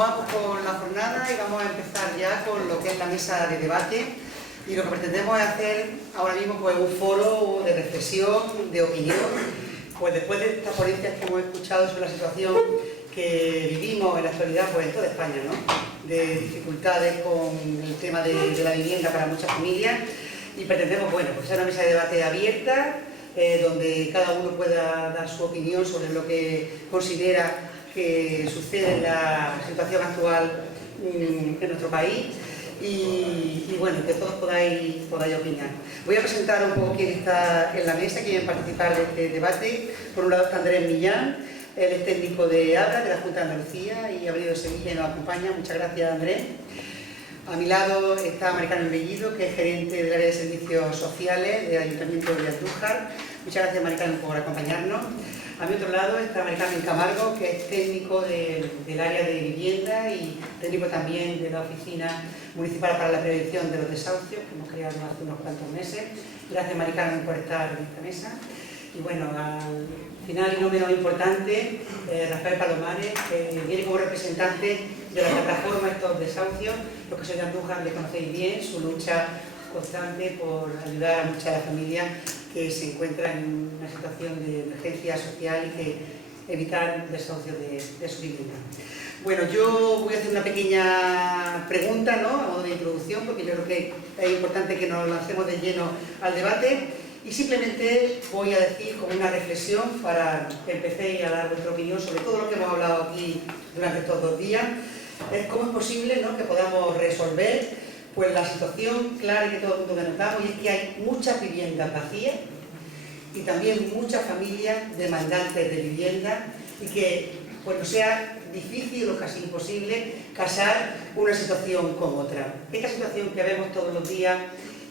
Continuamos con la jornada y vamos a empezar ya con lo que es la mesa de debate. Y lo que pretendemos es hacer ahora mismo pues, un foro de reflexión, de opinión, pues después de estas ponencias que hemos escuchado sobre la situación que vivimos en la actualidad pues, en toda España, ¿no? De dificultades con el tema de la vivienda para muchas familias. Y pretendemos, bueno, pues ser una mesa de debate abierta, donde cada uno pueda dar su opinión sobre lo que considera que sucede en la situación actual en nuestro país y bueno, que todos podáis opinar. Voy a presentar un poco quién está en la mesa, quién va a participar de este debate. Por un lado está Andrés Millán, él es técnico de ABRA, de la Junta de Andalucía, y ha venido de Sevilla y nos acompaña. Muchas gracias, Andrés. A mi lado está Mari Carmen Bellido, que es gerente del área de servicios sociales del Ayuntamiento de Andújar. Muchas gracias, Mari Carmen, por acompañarnos. A mi otro lado está Mari Carmen Camargo, que es técnico del área de vivienda y técnico también de la Oficina Municipal para la Prevención de los Desahucios, que hemos creado hace unos cuantos meses. Gracias, Mari Carmen, por estar en esta mesa. Y bueno, al final y no menos importante, Rafael Palomares, que viene como representante de la plataforma Estos Desahucios. Los que sois de Andújar le conocéis bien, su lucha constante por ayudar a muchas familias que se encuentran en una situación de emergencia social y que evitar desahucios de su vivienda. Bueno, yo voy a hacer una pequeña pregunta, ¿no? A modo de introducción, porque yo creo que es importante que nos lancemos de lleno al debate. Y simplemente voy a decir como una reflexión para que empecéis a dar vuestra opinión sobre todo lo que hemos hablado aquí durante estos 2 días. Es cómo es posible, ¿no?, que podamos resolver pues, la situación clara que todo el mundo notamos, y es que hay muchas viviendas vacías y también muchas familias demandantes de vivienda y que pues, no sea difícil o casi imposible casar una situación con otra. Esta situación que vemos todos los días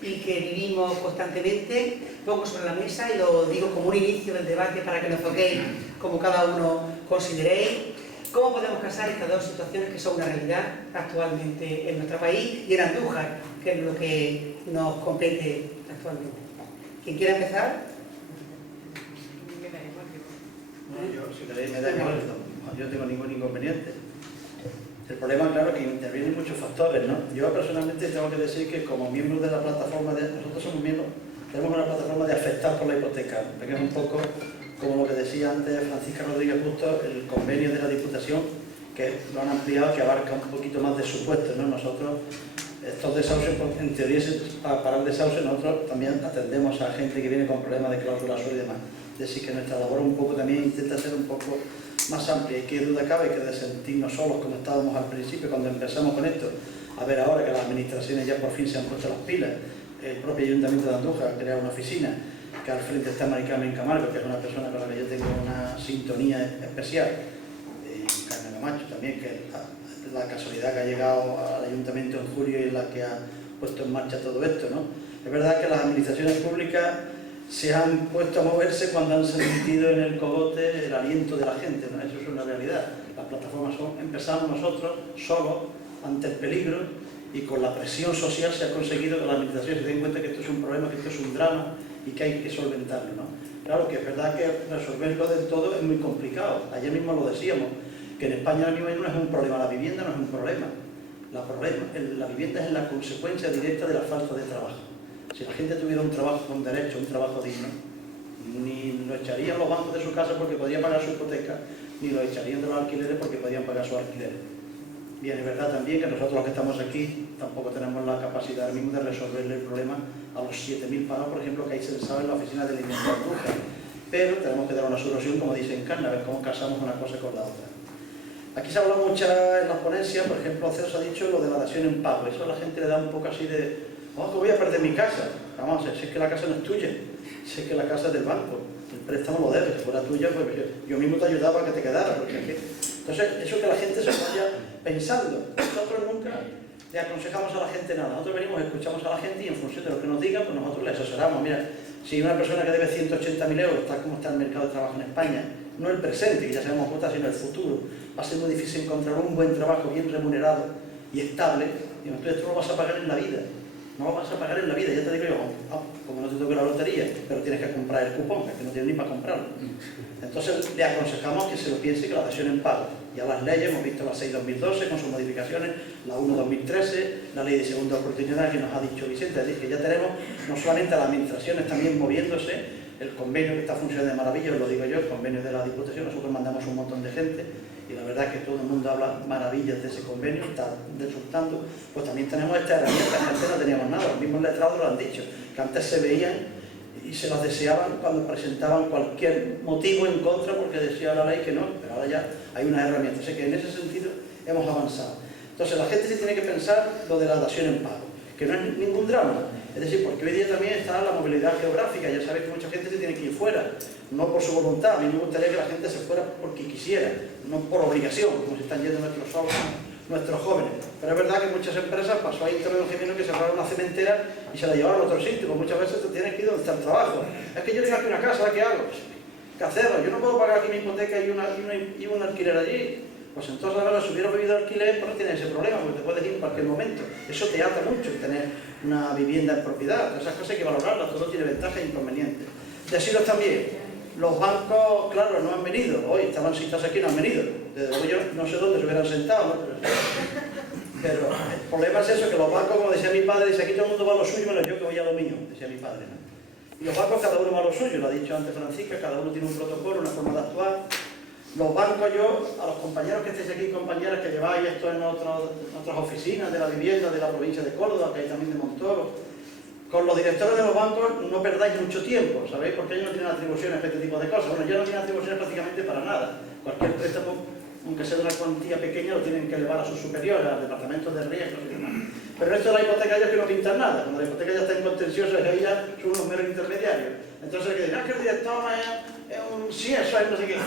y que vivimos constantemente, pongo sobre la mesa y lo digo como un inicio del debate para que lo enfoquéis como cada uno consideréis. ¿Cómo podemos casar estas dos situaciones que son una realidad actualmente en nuestro país y en Andújar, que es lo que nos compete actualmente? ¿Quién quiere empezar? Yo, si queréis, me da igual, yo no tengo ningún inconveniente. El problema, claro, que intervienen muchos factores, ¿no? Yo personalmente tengo que decir que como miembro de la plataforma, nosotros somos miembros, tenemos una plataforma de afectar por la hipoteca, porque es un poco como lo que decía antes Francisca Rodríguez Justo, el convenio de la Diputación, que lo han ampliado, que abarca un poquito más de supuestos, ¿no? Nosotros, estos desahucios, en teoría, para el desahucio, nosotros también atendemos a gente que viene con problemas de cláusula suelo y demás. Es decir, que nuestra labor un poco también intenta ser un poco más amplia, y qué duda cabe que de sentirnos solos como estábamos al principio cuando empezamos con esto, a ver ahora que las administraciones ya por fin se han puesto las pilas, el propio Ayuntamiento de Andújar ha creado una oficina, que al frente está Mari Carmen Camargo, que es una persona con la que yo tengo una sintonía especial, y Carmen Camacho también, que es la casualidad que ha llegado al Ayuntamiento en julio y la que ha puesto en marcha todo esto, ¿no? Es verdad que las administraciones públicas se han puesto a moverse cuando han sentido en el cogote el aliento de la gente, ¿no? Eso es una realidad. Las plataformas empezamos nosotros solos ante el peligro, y con la presión social se ha conseguido que las administraciones se den cuenta que esto es un problema, que esto es un drama y que hay que solventarlo, ¿no? Claro que es verdad que resolverlo del todo es muy complicado. Ayer mismo lo decíamos, que en España ahora mismo no es un problema, la vivienda no es un problema. La vivienda es la consecuencia directa de la falta de trabajo. Si la gente tuviera un trabajo con derecho, un trabajo digno, ni lo echarían los bancos de su casa porque podían pagar su hipoteca, ni lo echarían de los alquileres porque podían pagar sus alquileres. Bien, es verdad también que nosotros los que estamos aquí tampoco tenemos la capacidad ahora mismo de resolverle el problema a los 7.000 parados, por ejemplo, que hay censados en la oficina de vivienda de Andújar. Pero tenemos que dar una solución, como dice Encarna, a ver cómo casamos una cosa con la otra. Aquí se habla mucho en las ponencias, por ejemplo, César ha dicho lo de la dación en pago. Eso a la gente le da un poco así de, oh, que voy a perder mi casa. Vamos a ver, si es que la casa no es tuya, si es que la casa es del banco, el préstamo lo debes, si fuera tuya, pues yo mismo te ayudaba a que te quedara. Entonces, eso que la gente se vaya pensando. Nosotros nunca le aconsejamos a la gente nada. Nosotros venimos, escuchamos a la gente y en función de lo que nos diga, pues nosotros le asesoramos. Mira, si una persona que debe 180.000 euros, tal como está el mercado de trabajo en España, no el presente, que ya sabemos cómo está, sino el futuro, va a ser muy difícil encontrar un buen trabajo bien remunerado y estable, y entonces tú lo vas a pagar en la vida. No lo vas a pagar en la vida, ya te digo yo, como no te toque la lotería, pero tienes que comprar el cupón, que no tienes ni para comprarlo. Entonces le aconsejamos que se lo piense, que la dación en pago. ya las leyes, hemos visto la 6/2012 con sus modificaciones, la 1/2013, la ley de segunda oportunidad que nos ha dicho Vicente, es decir, que ya tenemos no solamente a las administraciones también moviéndose, el convenio que está funcionando de maravilla, os lo digo yo, el convenio de la Diputación, nosotros mandamos un montón de gente y la verdad es que todo el mundo habla maravillas de ese convenio, está resultando, pues también tenemos esta herramienta, que antes no teníamos nada, los mismos letrados lo han dicho, que antes se veían y se las deseaban cuando presentaban cualquier motivo en contra porque decía la ley que no, pero ahora ya hay una herramienta, o sea que en ese sentido hemos avanzado. Entonces la gente sí tiene que pensar lo de la dación en pago, que no es ningún drama, es decir, porque hoy día también está la movilidad geográfica, ya sabéis que mucha gente se tiene que ir fuera, no por su voluntad, a mí me gustaría que la gente se fuera porque quisiera, no por obligación, como se están yendo nuestros jóvenes. Pero es verdad que muchas empresas, pasó ahí en Torre del Gemino que cerraron una cementera y se la llevaron a otro sitio, pues muchas veces te tienes que ir donde está el trabajo. Es que yo tengo aquí una casa, ¿qué hago? ¿Qué hacerlo? Yo no puedo pagar aquí mi hipoteca y un alquiler allí. Pues entonces ahora si hubiera vivido alquiler, pues no tienes ese problema, porque te puedes ir en cualquier momento. Eso te ata mucho, tener una vivienda en propiedad. Esas cosas hay que valorarlas, todo tiene ventajas e inconvenientes. Deciros también, los bancos, claro, no han venido. Hoy estaban sentados aquí, no han venido. Desde luego yo no sé dónde se hubieran sentado, ¿no? Pero el problema es eso, que los bancos, como decía mi padre, dice aquí todo el mundo va a lo suyo, menos yo que voy a lo mío, decía mi padre, ¿no? Y los bancos cada uno va a lo suyo, lo ha dicho antes Francisca, cada uno tiene un protocolo, una forma de actuar. Los bancos, yo, a los compañeros que estéis aquí, compañeras que lleváis esto en otras oficinas de la vivienda de la provincia de Córdoba, que hay también de Montoro, con los directores de los bancos no perdáis mucho tiempo, ¿sabéis? Porque ellos no tienen atribuciones para este tipo de cosas. Bueno, ya no tienen atribuciones prácticamente para nada. Cualquier préstamo, aunque sea de una cuantía pequeña, lo tienen que elevar a sus superiores, al departamento de riesgos y demás. Pero esto de la hipoteca ellos que no pintan nada. Cuando la hipoteca ya está en contencioso, ellos ya son unos meros intermediarios. Entonces, que dirán que el director es un... Sí, eso es no sé qué.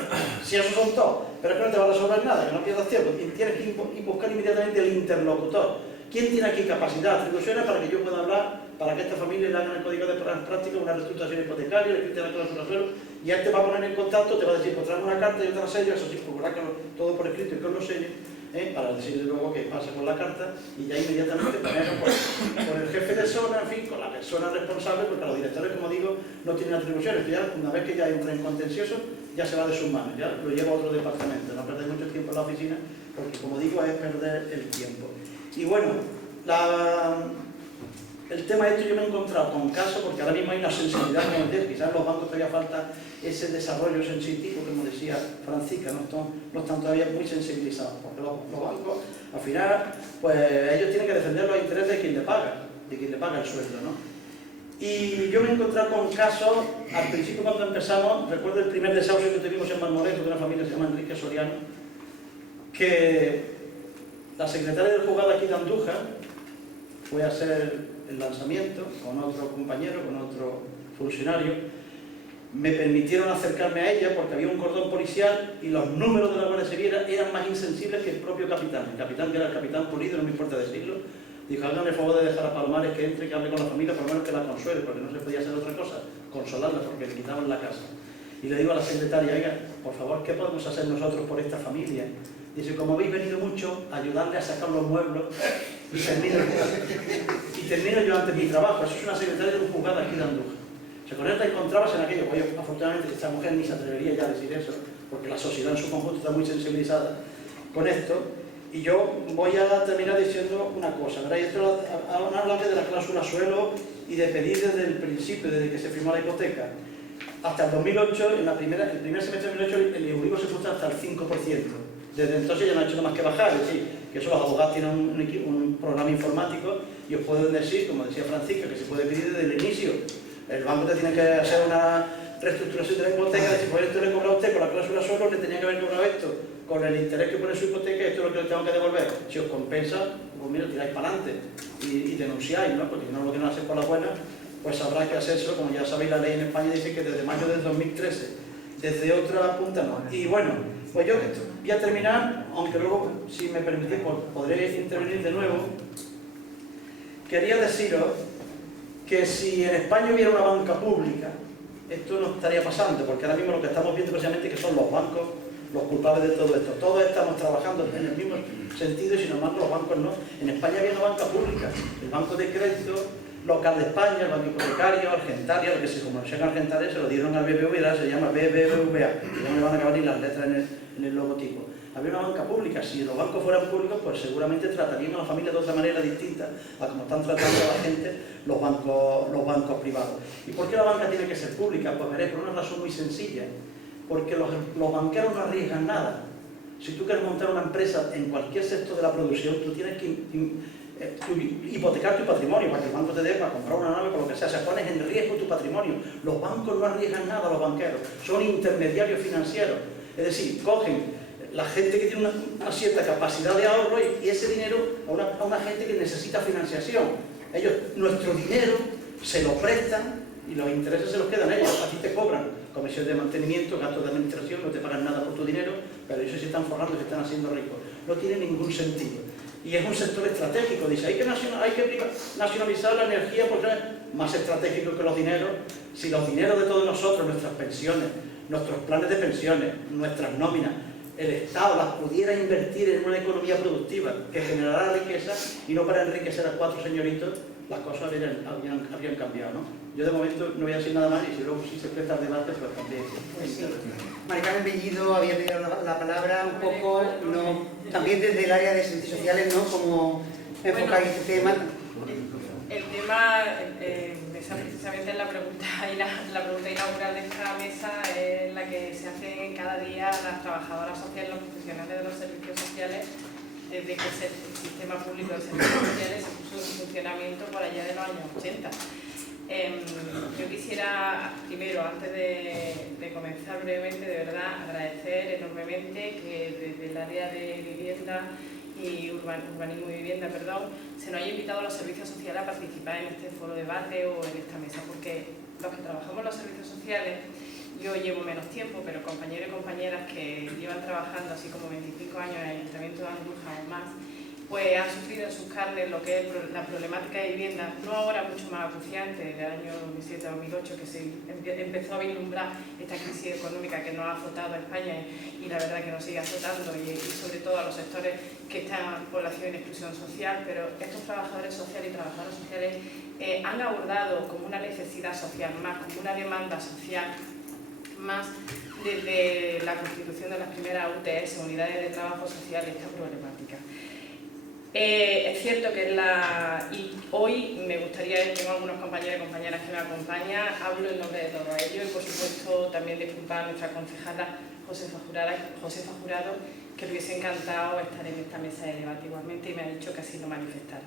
Sí, eso son todos. Pero es que no te va a resolver nada, que no pierdas tiempo. Y tienes que ir buscar inmediatamente el interlocutor. ¿Quién tiene aquí capacidad, atribuciones para que yo pueda hablar, para que esta familia le hagan el código de práctica, una reestructuración hipotecaria, le quiten la cláusula suelo, y él te va a poner en contacto, te va a decir, pues tráeme una carta y otra sello, eso sí, procurará todo por escrito y con los sellos, para decirle luego qué pasa con la carta, y ya inmediatamente ponerlo con el jefe de zona, en fin, con la persona responsable, porque los directores, como digo, no tienen atribuciones, ya una vez que ya entra en contencioso, ya se va de sus manos, ya lo lleva a otro departamento, no perder mucho tiempo en la oficina, porque como digo, es perder el tiempo. Y bueno, el tema de esto yo me he encontrado con casos, porque ahora mismo hay una sensibilidad, como decía, quizás en los bancos todavía falta ese desarrollo sensitivo, como decía Francisca, no están todavía muy sensibilizados, porque los bancos, al final, pues ellos tienen que defender los intereses de quien le paga el sueldo, ¿no? Y yo me he encontrado con casos, al principio cuando empezamos, recuerdo el primer desahucio que tuvimos en Marmoleto, de una familia que se llama Enrique Soriano, que la secretaria del juzgado aquí de Andújar fue a hacer el lanzamiento con otro compañero, con otro funcionario. Me permitieron acercarme a ella porque había un cordón policial y los números de la Guardia Civil eran más insensibles que el propio capitán. El capitán, que era el capitán Pulido, no me importa decirlo, dijo, háganme el favor de dejar a Palomares que entre, que hable con la familia, por lo menos que la consuele, porque no se podía hacer otra cosa, consolarla porque le quitaban la casa. Y le digo a la secretaria, oiga, por favor, ¿qué podemos hacer nosotros por esta familia? Dice, como habéis venido mucho, ayudarle a sacar los muebles y termino yo antes mi trabajo. Eso es una secretaria de un juzgado aquí de Andújar. Se con esta encontrabas en aquello, pues afortunadamente esta mujer ni se atrevería ya a decir eso, porque la sociedad en su conjunto está muy sensibilizada con esto. Y yo voy a terminar diciendo una cosa, ¿verdad? Y esto habla de la cláusula suelo y de pedir desde el principio, desde que se firmó la hipoteca. Hasta el 2008, el primer semestre de 2008, el Euribor se puso hasta el 5%. Desde entonces ya no ha hecho nada más que bajar, es decir, que eso los abogados tienen un programa informático y os pueden decir, como decía Francisco, que se puede pedir desde el inicio. El banco te tiene que hacer una reestructuración de la hipoteca, decir, pues esto le cobra a usted con la cláusula suelo, le tenía que haber cobrado esto, con el interés que pone su hipoteca, esto es lo que le tengo que devolver. Si os compensa, pues mira, tiráis para adelante y denunciáis, ¿no? Porque si no lo quieren hacer por la buena, pues habrá que hacerlo, como ya sabéis, la ley en España dice que desde mayo del 2013, desde otra punta no. Y bueno, pues yo voy a terminar, aunque luego, si me permitís, podré intervenir de nuevo. Quería deciros que si en España hubiera una banca pública, esto no estaría pasando, porque ahora mismo lo que estamos viendo precisamente que son los bancos los culpables de todo esto. Todos estamos trabajando en el mismo sentido y sin embargo los bancos no. En España había una banca pública, el Banco de Crédito Local de España, el Banco Hipotecario, Argentaria, lo que se como se llama Argentaria, se lo dieron al BBVA, se llama BBVA, y no me van a acabar ni las letras en el logotipo. habría una banca pública. Si los bancos fueran públicos, pues seguramente tratarían a la familia de otra manera distinta a como están tratando a la gente los bancos privados. ¿Y por qué la banca tiene que ser pública? Pues veré, por una razón muy sencilla. Porque los banqueros no arriesgan nada. Si tú quieres montar una empresa en cualquier sector de la producción, tú tienes que hipotecar tu patrimonio para que el banco te dé para comprar una nave, por lo que sea. Se pones en riesgo tu patrimonio. Los bancos no arriesgan nada, los banqueros. Son intermediarios financieros. Es decir, cogen la gente que tiene una cierta capacidad de ahorro y ese dinero a una gente que necesita financiación. Ellos, nuestro dinero, se lo prestan y los intereses se los quedan a ellos. A ti te cobran comisión de mantenimiento, gastos de administración, no te pagan nada por tu dinero, pero ellos se están forrando, se están haciendo ricos. No tiene ningún sentido. Y es un sector estratégico. Dice, hay que nacionalizar la energía porque es más estratégico que los dineros. Si los dineros de todos nosotros, nuestras pensiones, nuestros planes de pensiones, nuestras nóminas, el Estado las pudiera invertir en una economía productiva que generara riqueza y no para enriquecer a 4 señoritos, las cosas habrían cambiado, ¿no? Yo de momento no voy a decir nada más y si luego sí se presta el debate, pues también. Pues sí. María Carmen Bellido había pedido la palabra un poco, no, también desde el área de servicios sociales, ¿no? Como enfocar este tema. El tema, precisamente la pregunta inaugural de esta mesa es la que se hacen cada día las trabajadoras sociales, los profesionales de los servicios sociales, desde que el sistema público de servicios sociales se puso en funcionamiento por allá de los años 80. Yo quisiera, primero, antes de comenzar brevemente, de verdad, agradecer enormemente que desde el área de vivienda y urbanismo y vivienda, se nos haya invitado a los servicios sociales a participar en este foro de debate o en esta mesa, porque los que trabajamos en los servicios sociales, yo llevo menos tiempo, pero compañeros y compañeras que llevan trabajando así como 25 años en el Ayuntamiento de Andújar o más, pues han sufrido en sus carnes lo que es la problemática de vivienda, no ahora mucho más acuciante, del año 2007-2008, que se empezó a vislumbrar esta crisis económica que nos ha azotado a España y la verdad que nos sigue azotando y sobre todo a los sectores que están en población en exclusión social, pero estos trabajadores sociales y trabajadoras sociales han abordado como una necesidad social más, como una demanda social más desde la constitución de las primeras UTS, unidades de trabajo social, esta problemática. Es cierto que y hoy me gustaría, tengo algunos compañeros y compañeras que me acompañan, hablo en nombre de todos ellos y por supuesto también disculpar a nuestra concejala Josefa Jurado, que le hubiese encantado estar en esta mesa de debate igualmente y me ha dicho que así lo manifestara.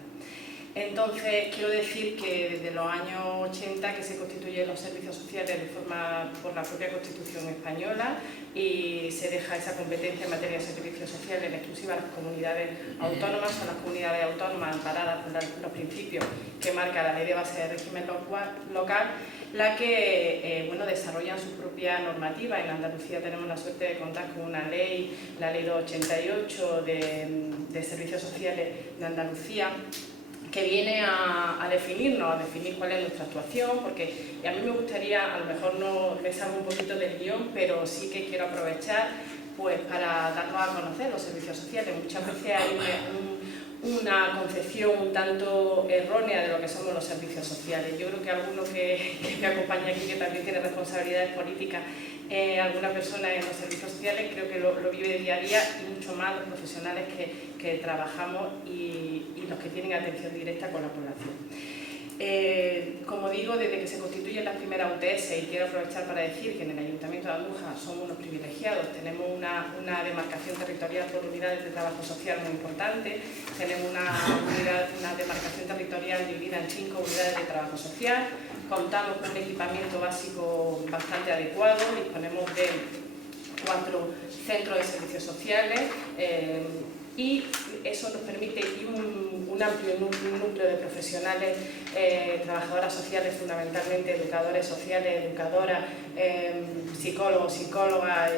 Entonces, quiero decir que desde los años 80 que se constituyen los servicios sociales de forma por la propia Constitución española y se deja esa competencia en materia de servicios sociales en exclusiva a las comunidades autónomas, son las comunidades autónomas amparadas por los principios que marca la Ley de Base de Régimen Local, la que desarrollan su propia normativa. En Andalucía tenemos la suerte de contar con una ley, la Ley 288 de Servicios Sociales de Andalucía, que viene a definir cuál es nuestra actuación, porque a mí me gustaría, a lo mejor no me salgo un poquito del guión, pero sí que quiero aprovechar pues, para darnos a conocer los servicios sociales. Muchas veces hay una concepción un tanto errónea de lo que somos los servicios sociales. Yo creo que alguno que me acompaña aquí, que también tiene responsabilidades políticas, alguna persona en los servicios sociales, creo que lo vive día a día y mucho más los profesionales que trabajamos y los que tienen atención directa con la población. Como digo, desde que se constituyen las primeras UTS, y quiero aprovechar para decir que en el Ayuntamiento de Andújar somos unos privilegiados, tenemos una demarcación territorial por unidades de trabajo social muy importante, tenemos una demarcación territorial dividida en 5 unidades de trabajo social, contamos con un equipamiento básico bastante adecuado, disponemos de 4 centros de servicios sociales y eso nos permite un amplio núcleo de profesionales, trabajadoras sociales, fundamentalmente educadores sociales, educadoras, psicólogos, psicólogas,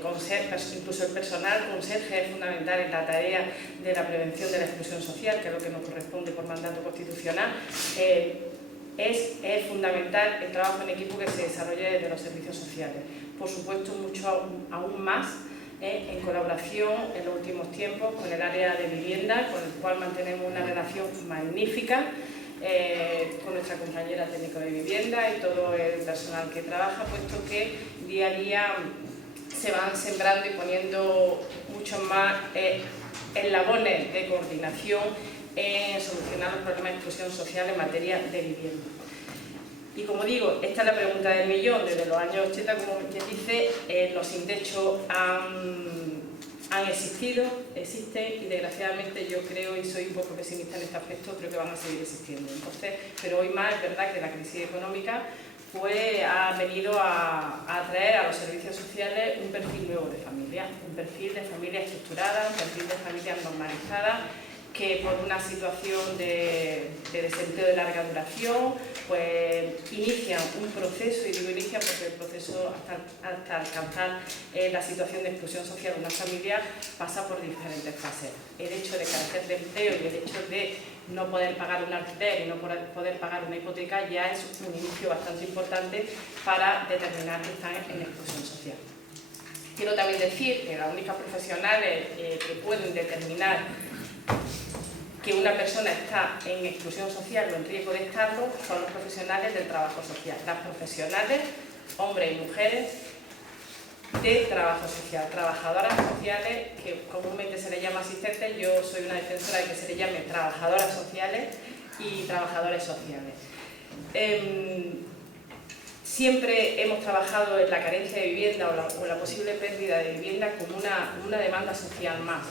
conserjes, incluso el personal conserje es fundamental en la tarea de la prevención de la exclusión social, que es lo que nos corresponde por mandato constitucional. Es fundamental el trabajo en equipo que se desarrolla desde los servicios sociales. Por supuesto, mucho aún más en colaboración en los últimos tiempos con el área de vivienda, con el cual mantenemos una relación magnífica con nuestra compañera técnico de vivienda y todo el personal que trabaja, puesto que día a día se van sembrando y poniendo mucho más eslabones de coordinación en solucionar los problemas de exclusión social en materia de vivienda. Y como digo, esta es la pregunta del millón. Desde los años 80, como quien dice, los sin techo han existido, existen, y desgraciadamente yo creo, y soy un poco pesimista en este aspecto, creo que van a seguir existiendo. Entonces, pero hoy más es verdad que la crisis económica pues, ha venido a atraer a los servicios sociales un perfil nuevo de familia, un perfil de familia estructurada, un perfil de familias normalizadas, que por una situación de desempleo de larga duración, pues inician un proceso, y digo inician porque el proceso hasta alcanzar la situación de exclusión social de una familia pasa por diferentes fases. El hecho de carecer de empleo y el hecho de no poder pagar un alquiler y no poder pagar una hipoteca ya es un inicio bastante importante para determinar que están en exclusión social. Quiero también decir que las únicas profesionales que pueden determinar que una persona está en exclusión social o en riesgo de estarlo son los profesionales del trabajo social, las profesionales, hombres y mujeres, de trabajo social, trabajadoras sociales, que comúnmente se les llama asistentes. Yo soy una defensora de que se les llame trabajadoras sociales y trabajadores sociales. Siempre hemos trabajado en la carencia de vivienda o la posible pérdida de vivienda como una demanda social más,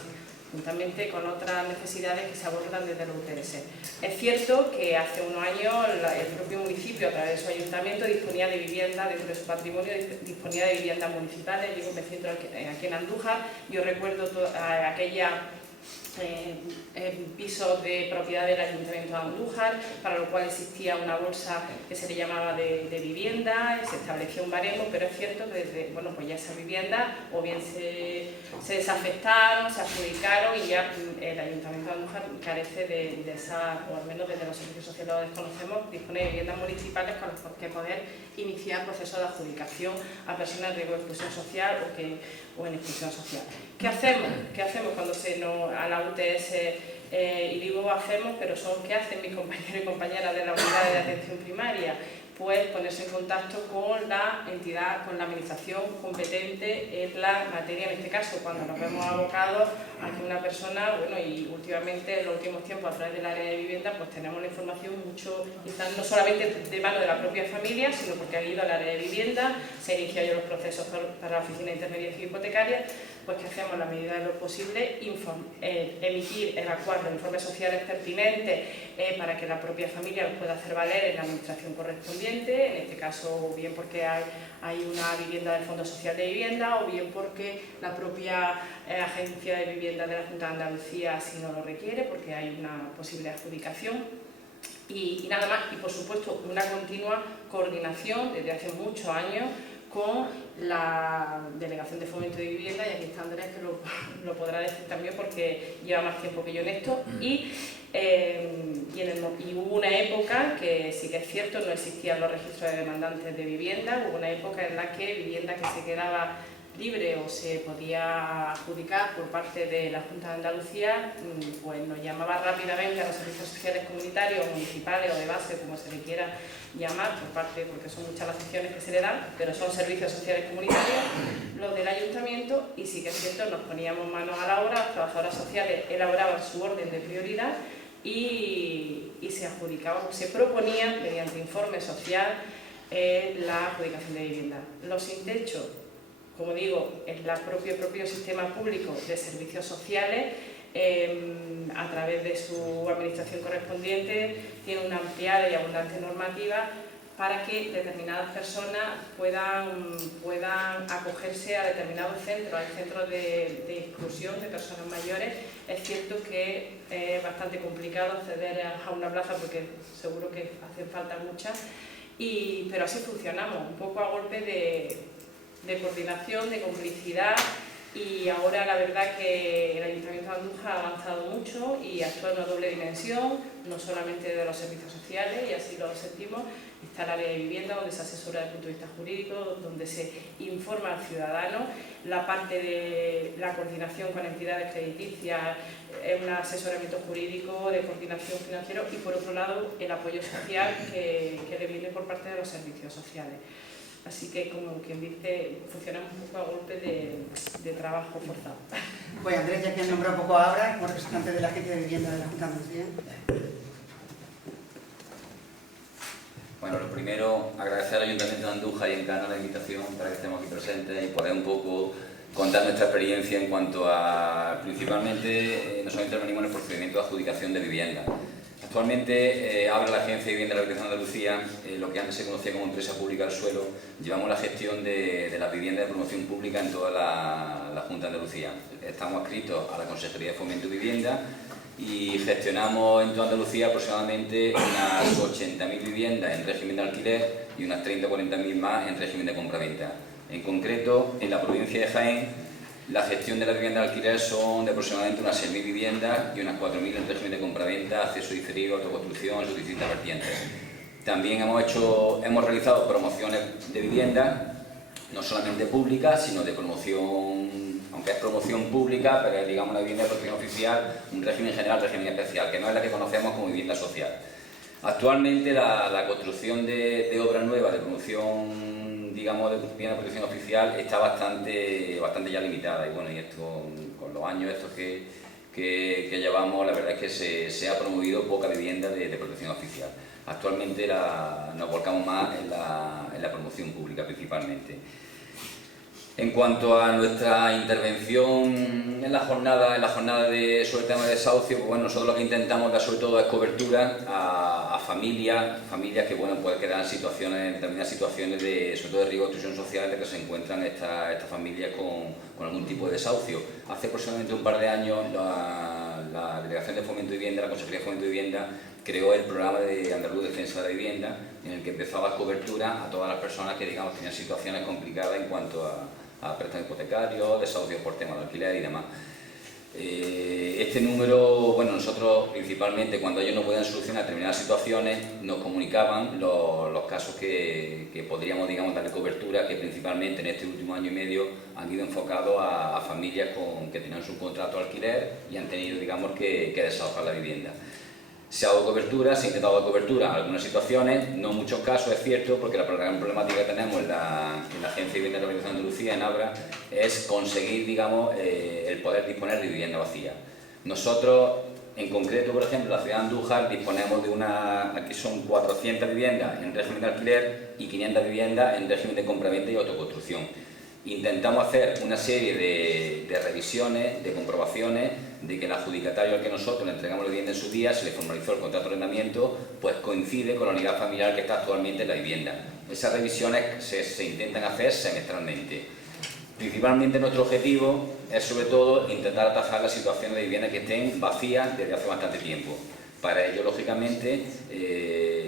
juntamente con otras necesidades que se abordan desde los UTS. Es cierto que hace unos años el propio municipio, a través de su ayuntamiento, disponía de vivienda, dentro de su patrimonio, disponía de viviendas municipales. Yo me centro aquí en Andújar. Yo recuerdo aquella pisos de propiedad del Ayuntamiento de Andújar, para lo cual existía una bolsa que se le llamaba de vivienda, se estableció un baremo, pero es cierto que desde, bueno, pues ya esas viviendas o bien se desafectaron, se adjudicaron, y ya el Ayuntamiento de Andújar carece de esa, o al menos desde los servicios sociales lo desconocemos, dispone de viviendas municipales con las que poder iniciar procesos de adjudicación a personas de exclusión social o en exclusión social. ¿Qué hacemos? ¿Qué hacemos cuando a la UTS, y digo hacemos, pero son qué hacen mis compañeros y compañeras de la unidad de atención primaria? Pues ponerse en contacto con la entidad, con la administración competente en la materia, en este caso, cuando nos vemos abocados a que una persona, bueno, y últimamente en los últimos tiempos a través del área de vivienda, pues tenemos la información mucho, quizás no solamente de mano de la propia familia, sino porque ha ido al área de vivienda, se han iniciado ya los procesos para la Oficina de Intermediación Hipotecaria, pues que hacemos la medida de lo posible, emitir, evacuar los informes sociales pertinentes para que la propia familia los pueda hacer valer en la administración correspondiente, en este caso bien porque hay una vivienda del Fondo Social de Vivienda, o bien porque la propia Agencia de Vivienda de la Junta de Andalucía así no lo requiere, porque hay una posible adjudicación. Y nada más, y por supuesto una continua coordinación desde hace muchos años con la Delegación de Fomento de Vivienda, y aquí está Andrés, que lo podrá decir también porque lleva más tiempo que yo en esto, y hubo una época que sí que es cierto, no existían los registros de demandantes de vivienda, hubo una época en la que vivienda que se quedaba libre o se podía adjudicar por parte de la Junta de Andalucía, pues nos llamaba rápidamente a los servicios sociales comunitarios, municipales o de base, como se le quiera llamar, porque son muchas las secciones que se le dan, pero son servicios sociales comunitarios, los del ayuntamiento, y sí que es cierto, nos poníamos manos a la obra, las trabajadoras sociales elaboraban su orden de prioridad y se adjudicaban, se proponían mediante informe social la adjudicación de vivienda. Los sin techo, como digo, el propio sistema público de servicios sociales, a través de su administración correspondiente, tiene una ampliada y abundante normativa para que determinadas personas puedan acogerse a determinados centros, al centro de exclusión de personas mayores. Es cierto que es bastante complicado acceder a una plaza porque seguro que hacen falta muchas, pero así funcionamos, un poco a golpe de coordinación, de complicidad, y ahora la verdad que el Ayuntamiento de Andújar ha avanzado mucho y actúa en una doble dimensión, no solamente de los servicios sociales, y así lo sentimos, está el área de vivienda donde se asesora desde el punto de vista jurídico, donde se informa al ciudadano, la parte de la coordinación con entidades crediticias, un asesoramiento jurídico, de coordinación financiera, y por otro lado el apoyo social que le viene por parte de los servicios sociales. Así que, como quien dice, funcionamos un poco a golpe de trabajo forzado. Pues Andrés, ya que has nombrado un poco a Abra, como representante de la Agencia de Vivienda de la Junta de Andalucía. Bueno, lo primero, agradecer al Ayuntamiento de Andújar y Encana la invitación para que estemos aquí presentes y poder un poco contar nuestra experiencia en cuanto a, principalmente, nosotros intervenimos en el procedimiento de adjudicación de vivienda. Actualmente, abre la Agencia de Vivienda de la República de Andalucía, lo que antes se conocía como Empresa Pública del Suelo, llevamos la gestión de las viviendas de promoción pública en toda la Junta de Andalucía. Estamos adscritos a la Consejería de Fomento y Vivienda y gestionamos en toda Andalucía aproximadamente unas 80.000 viviendas en régimen de alquiler y unas 30 o 40.000 más en régimen de compraventa. En concreto, en la provincia de Jaén, la gestión de las viviendas de alquiler son de aproximadamente unas 6.000 viviendas y unas 4.000 en régimen de compraventa, acceso diferido, autoconstrucción, sus distintas vertientes. También hemos realizado promociones de vivienda, no solamente públicas, sino de promoción, aunque es promoción pública, pero es, digamos, una vivienda de protección oficial, un régimen general, régimen especial, que no es la que conocemos como vivienda social. Actualmente la construcción de obra nueva de promoción, digamos, de vivienda de protección oficial está bastante ya limitada, y bueno, y esto con los años estos que llevamos, la verdad es que se ha promovido poca vivienda de protección oficial. Actualmente nos volcamos más en la promoción pública principalmente. En cuanto a nuestra intervención en la jornada sobre el tema de desahucio, pues bueno, nosotros lo que intentamos dar sobre todo es cobertura a familias que bueno, pueden quedar en determinadas situaciones sobre todo de riesgo de exclusión social, de que se encuentran estas familias con algún tipo de desahucio. Hace aproximadamente un par de años la Delegación de Fomento y Vivienda, la Consejería de Fomento y Vivienda, creó el programa de Andaluz Defensa de la Vivienda, en el que empezaba a dar cobertura a todas las personas que, digamos, tenían situaciones complicadas en cuanto a préstamos hipotecarios, desahucios por tema de alquiler y demás. Este número, bueno, nosotros principalmente cuando ellos no podían solucionar determinadas situaciones, nos comunicaban los casos que podríamos, digamos, darle cobertura, que principalmente en este último año y medio han ido enfocados a familias que tenían su contrato de alquiler y han tenido, digamos, que desalojar la vivienda. Se ha dado cobertura, se ha intentado dar cobertura a algunas situaciones, no en muchos casos, es cierto, porque la gran problemática que tenemos en la Agencia de Vivienda de la República de Andalucía, en Abra, es conseguir, digamos, el poder disponer de vivienda vacía. Nosotros, en concreto, por ejemplo, en la ciudad de Andújar, disponemos de aquí son 400 viviendas en régimen de alquiler y 500 viviendas en régimen de compraventa y autoconstrucción. Intentamos hacer una serie de revisiones, de comprobaciones, de que el adjudicatario al que nosotros le entregamos la vivienda en su día, se le formalizó el contrato de arrendamiento, pues coincide con la unidad familiar que está actualmente en la vivienda. Esas revisiones se intentan hacer semestralmente. Principalmente nuestro objetivo es sobre todo intentar atajar las situaciones de vivienda que estén vacías desde hace bastante tiempo. Para ello, lógicamente,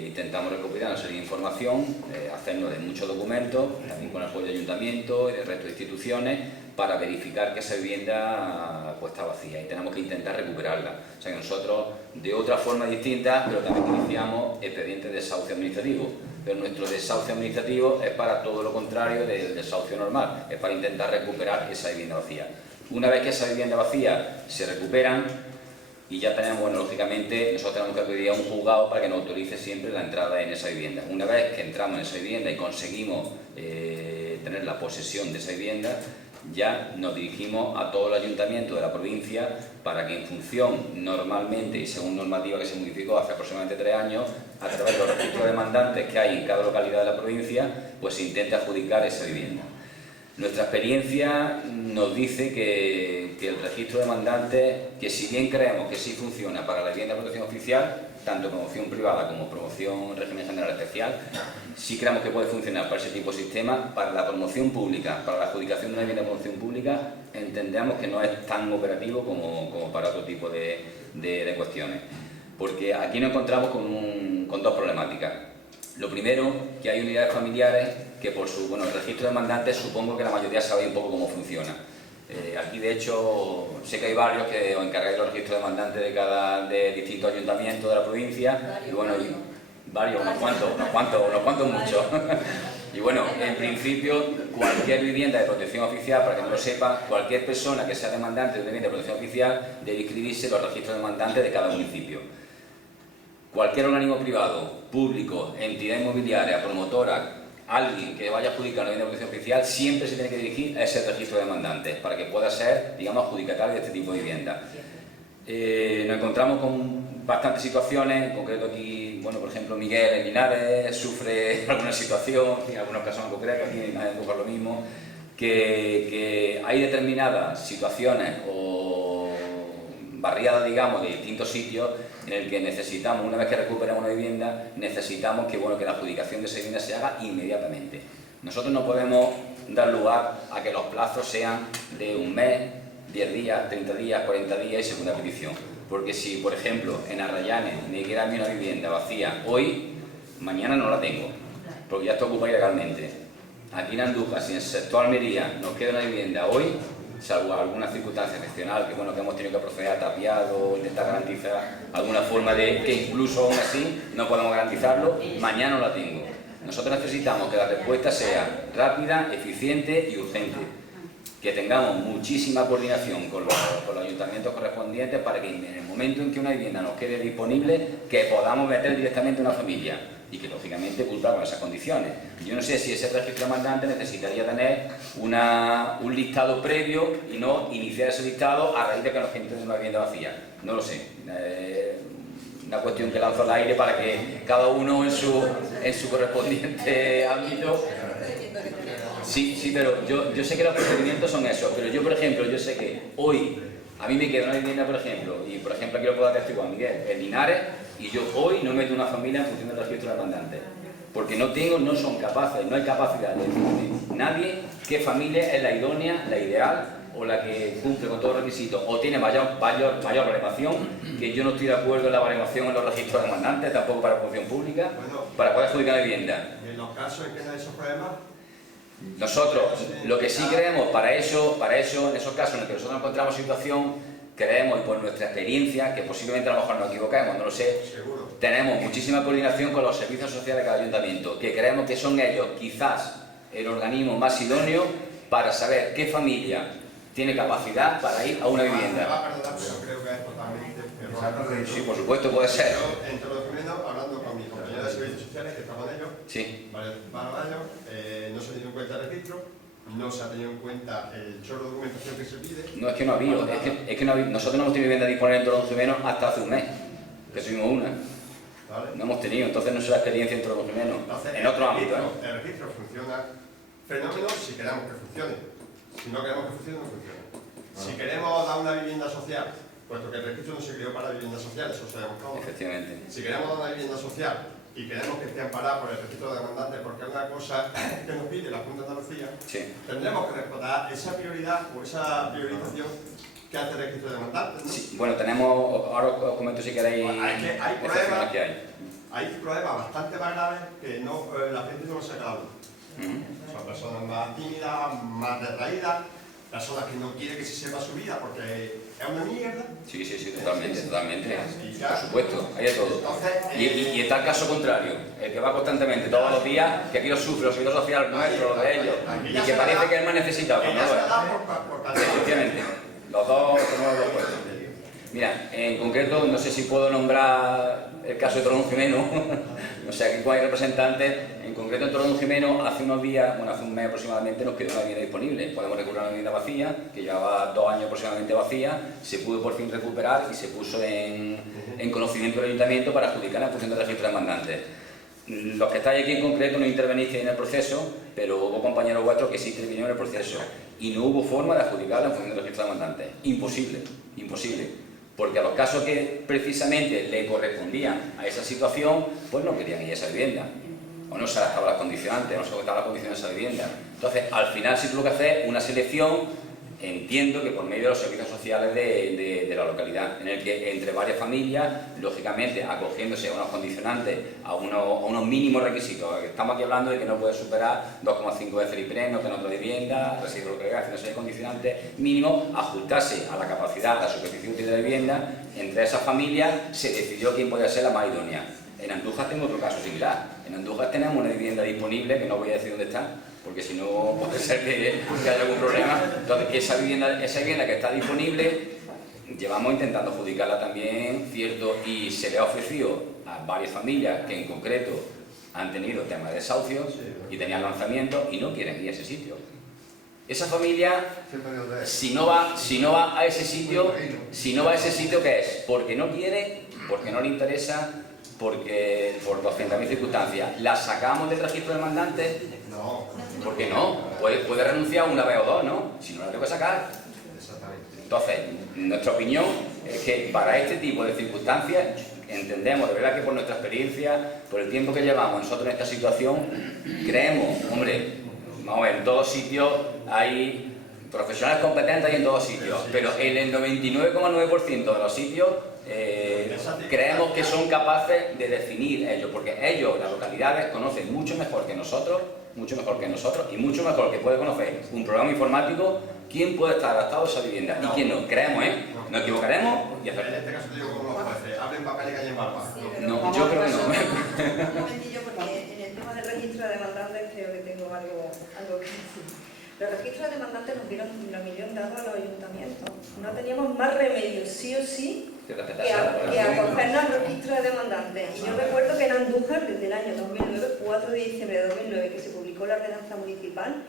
intentamos recopilar una serie de información, hacernos de muchos documentos, también con el apoyo del ayuntamiento y del resto de instituciones, para verificar que esa vivienda pues, está vacía y tenemos que intentar recuperarla. O sea que nosotros, de otra forma distinta, pero también iniciamos expedientes de desahucio administrativo. Pero nuestro desahucio administrativo es para todo lo contrario del desahucio normal, es para intentar recuperar esa vivienda vacía. Una vez que esa vivienda vacía se recuperan, y ya tenemos, bueno, lógicamente, nosotros tenemos que acudir a un juzgado para que nos autorice siempre la entrada en esa vivienda. Una vez que entramos en esa vivienda y conseguimos tener la posesión de esa vivienda, ya nos dirigimos a todo el ayuntamiento de la provincia para que en función, normalmente y según normativa que se modificó hace aproximadamente 3 años, a través de los registros demandantes que hay en cada localidad de la provincia, pues se intente adjudicar esa vivienda. Nuestra experiencia nos dice que el registro de demandantes, que si bien creemos que sí funciona para la vivienda de protección oficial, tanto promoción privada como promoción régimen general especial, sí creemos que puede funcionar para ese tipo de sistema. Para la promoción pública, para la adjudicación de una vivienda de promoción pública, entendemos que no es tan operativo como para otro tipo de cuestiones. Porque aquí nos encontramos con dos problemáticas. Lo primero, que hay unidades familiares que por su el registro de demandantes supongo que la mayoría sabe un poco cómo funciona. Aquí de hecho sé que hay varios que os encargáis los registros de demandantes de distintos ayuntamientos de la provincia y bueno, unos cuantos muchos. Y bueno, en principio cualquier vivienda de protección oficial, para que no lo sepa, cualquier persona que sea demandante de una vivienda de protección oficial debe inscribirse en los registros de demandantes de cada municipio. Cualquier organismo privado, público, entidad inmobiliaria, promotora, alguien que vaya a adjudicar una vivienda de protección oficial siempre se tiene que dirigir a ese registro de demandantes para que pueda ser, digamos, adjudicatario de este tipo de vivienda. Nos encontramos con bastantes situaciones, en concreto aquí, bueno, por ejemplo, Miguel en Linares sufre alguna situación, en algunos casos en concreto, aquí en Andújar lo mismo, que hay determinadas situaciones o barriadas, digamos, de distintos sitios en el que necesitamos, una vez que recuperamos una vivienda, necesitamos que, bueno, que la adjudicación de esa vivienda se haga inmediatamente. Nosotros no podemos dar lugar a que los plazos sean de un mes, 10 días, 30 días, 40 días y segunda petición. Porque si, por ejemplo, en Arrayanes me queda a mí una vivienda vacía hoy, mañana no la tengo, porque ya está ocupada ilegalmente. Aquí en Andújar, si en el sector Almería nos queda una vivienda hoy, salvo alguna circunstancia excepcional que, bueno, que hemos tenido que proceder a tapiado, intentar garantizar alguna forma de que incluso aún así no podemos garantizarlo, mañana no la tengo. Nosotros necesitamos que la respuesta sea rápida, eficiente y urgente. Que tengamos muchísima coordinación con los ayuntamientos correspondientes para que en el momento en que una vivienda nos quede disponible, que podamos meter directamente a una familia y que lógicamente cumpla con esas condiciones. Yo no sé si ese registro demandante necesitaría tener un listado previo y no iniciar ese listado a raíz de que la gente tenga una vivienda vacía. No lo sé. Una cuestión que lanzo al aire para que cada uno en su correspondiente ámbito. Sí, pero yo sé que los procedimientos son esos, pero yo, por ejemplo, yo sé que hoy a mí me queda una vivienda, por ejemplo, y por ejemplo aquí lo puedo atestiguar Miguel, en Linares, y yo hoy no meto una familia en función del registro de demandante, porque no son capaces, no hay capacidad de decirme nadie qué familia es la idónea, la ideal, o la que cumple con todos los requisitos, o tiene mayor baremación, que yo no estoy de acuerdo en la baremación en los registros de demandantes, tampoco para la función pública, para poder adjudicar la vivienda. En los casos en que no hay esos problemas, nosotros, lo que sí creemos, para eso, en esos casos en los que nosotros encontramos situación, creemos, y por nuestra experiencia, que posiblemente a lo mejor nos equivoquemos, no lo sé, seguro. tenemos muchísima coordinación con los servicios sociales de cada ayuntamiento, que creemos que son ellos quizás el organismo más idóneo para saber qué familia tiene capacidad para ir a una vivienda. Me va a perdonar, pero creo que es totalmente erróneo. Sí, por supuesto, puede ser. Yo, entre los primeros, hablando con mis compañeros de servicios sociales, que estamos en ellos, Sí. varios años, no se ha tenido en cuenta el registro, no se ha tenido en cuenta el chorro de documentación que se pide. No, es que no ha habido, es que no ha habido. Nosotros no hemos tenido vivienda disponible en Torre Jimeno hasta hace un mes, que tuvimos una. ¿Vale? No hemos tenido, entonces no es la experiencia en Torre Jimeno, Entonces, en otro ámbito. el registro funciona fenómeno si queremos que funcione. Si no queremos que funcione, no funciona. Si queremos dar una vivienda social, puesto que el registro no se creó para vivienda social, eso sabemos todos. Efectivamente. Si queremos dar una vivienda social y queremos que esté amparada por el registro de demandantes, porque es una cosa que nos pide la Junta de Andalucía, Sí. tendremos que respetar esa prioridad o esa priorización que hace el registro de demandantes, ¿no? Sí, bueno, tenemos, ahora os comento si queréis Hay excepciones que hay. Hay problemas bastante más graves que no, la gente no lo saca a la luz. Son personas más tímidas, más retraídas, personas que no quieren que se sepa su vida porque es una mierda. Sí, totalmente. Y ya. Por supuesto, hay de todo. Entonces, Y está el caso contrario, el que va constantemente todos los días, que aquí lo sufre, los servicios sociales nuestros, los de ellos, y que parece que es el más necesitado. que No ya lo se es. da por cantidad. Efectivamente, los dos tenemos los puestos. Mira, en concreto, no sé si puedo nombrar el caso de Torón Jimeno, o sea, aquí hay representantes, en concreto en Torón Jimeno, hace unos días, bueno, hace un mes aproximadamente, nos quedó una vivienda disponible. Podemos recurrir a una vivienda vacía, que llevaba 2 años aproximadamente vacía, se pudo por fin recuperar y se puso en conocimiento del ayuntamiento para adjudicar en función del registro de demandantes. Los que estáis aquí en concreto no intervenisteis en el proceso, pero hubo compañeros vuestros que sí intervinieron en el proceso y no hubo forma de adjudicarla en función del registro de demandantes. Imposible. Porque a los casos que precisamente le correspondían a esa situación, pues no querían ir a esa vivienda. O no se adaptaba a las condicionantes, no se adaptaba a las condiciones de esa vivienda. Entonces, al final sí tuvo que hacer una selección, entiendo que por medio de los servicios sociales de la localidad, en el que entre varias familias, lógicamente acogiéndose a unos condicionantes, a unos mínimos requisitos. Estamos aquí hablando de que no puede superar 2,5 veces el IPREM, no tener otra vivienda, residuos locales, una serie de condicionantes mínimos, ajustarse a la capacidad, a la superficie útil de la vivienda. Entre esas familias se decidió quién podía ser la más idónea. En Andújar tengo otro caso similar. En Andújar tenemos una vivienda disponible, que no voy a decir dónde está, porque si no puede ser que haya algún problema. Entonces, esa vivienda que está disponible, llevamos intentando adjudicarla también, cierto, y se le ha ofrecido a varias familias que en concreto han tenido temas de desahucios y tenían lanzamientos y no quieren ir a ese sitio. Esa familia, si no va a ese sitio, ¿qué es? Porque no quiere, porque no le interesa, porque por 200.000 circunstancias. ¿La sacamos del registro de demandantes? No. ¿Por qué no? Puede renunciar una vez o dos, ¿no? Si no, la tengo que sacar. Exactamente. Entonces, nuestra opinión es que para este tipo de circunstancias entendemos, de verdad que por nuestra experiencia, por el tiempo que llevamos nosotros en esta situación, creemos, hombre, vamos a ver, en todos sitios hay profesionales competentes, hay en todos sitios, pero en el 99,9% de los sitios creemos que son capaces de definir ellos, porque ellos, las localidades, conocen mucho mejor que nosotros y mucho mejor que puede conocer un programa informático quién puede estar adaptado a esa vivienda y quién no. Creemos, nos equivocaremos y En este caso te digo como los jueces, hablen papel y callen barba. no, yo creo que no. Un momentillo, porque en el tema del registro de demandantes creo que tengo algo que decir. Los registros de demandantes nos dieron la millón dado a los ayuntamientos. No teníamos más remedio, sí o sí, que acogernos al registro de demandantes. Y yo recuerdo que en Andújar, desde el año 2009, 4 de diciembre de 2009, que se publicó la ordenanza municipal,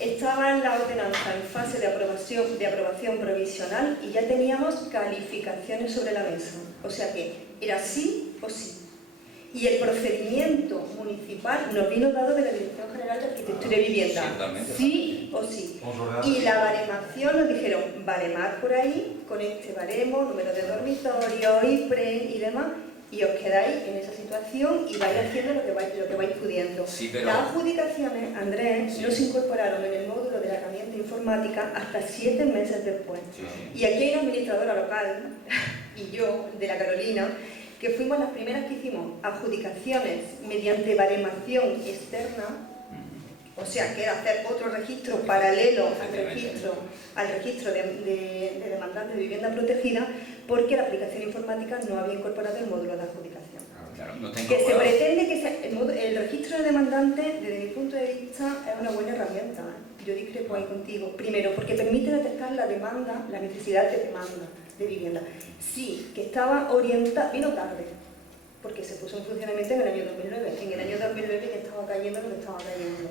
estaba en la ordenanza en fase de aprobación provisional y ya teníamos calificaciones sobre la mesa. O sea que era sí o sí. Y el procedimiento municipal nos vino dado de la Dirección General de Arquitectura y Vivienda. Sí o sí. Y la baremación nos dijeron, baremar por ahí, con este baremo, número de dormitorios, IPRE y demás, y os quedáis en esa situación y vais haciendo lo que vais pudiendo. Sí, pero... Las adjudicaciones, Andrés, no se incorporaron en el módulo de la herramienta informática hasta 7 meses después. Y aquí hay una administradora local, y yo, de la Carolina, que fuimos las primeras que hicimos adjudicaciones mediante baremación externa, o sea, que era hacer otro registro paralelo al registro de demandantes de vivienda protegida, porque la aplicación informática no había incorporado el módulo de adjudicación. Claro, Que se pretende que el registro de demandantes, desde mi punto de vista, es una buena herramienta. Yo discrepo ahí contigo. Primero, porque permite detectar la demanda, la necesidad de demanda de vivienda. Sí, que estaba orientada, vino tarde, porque se puso en funcionamiento en el año 2009. En el año 2009 ya estaba cayendo lo que estaba cayendo,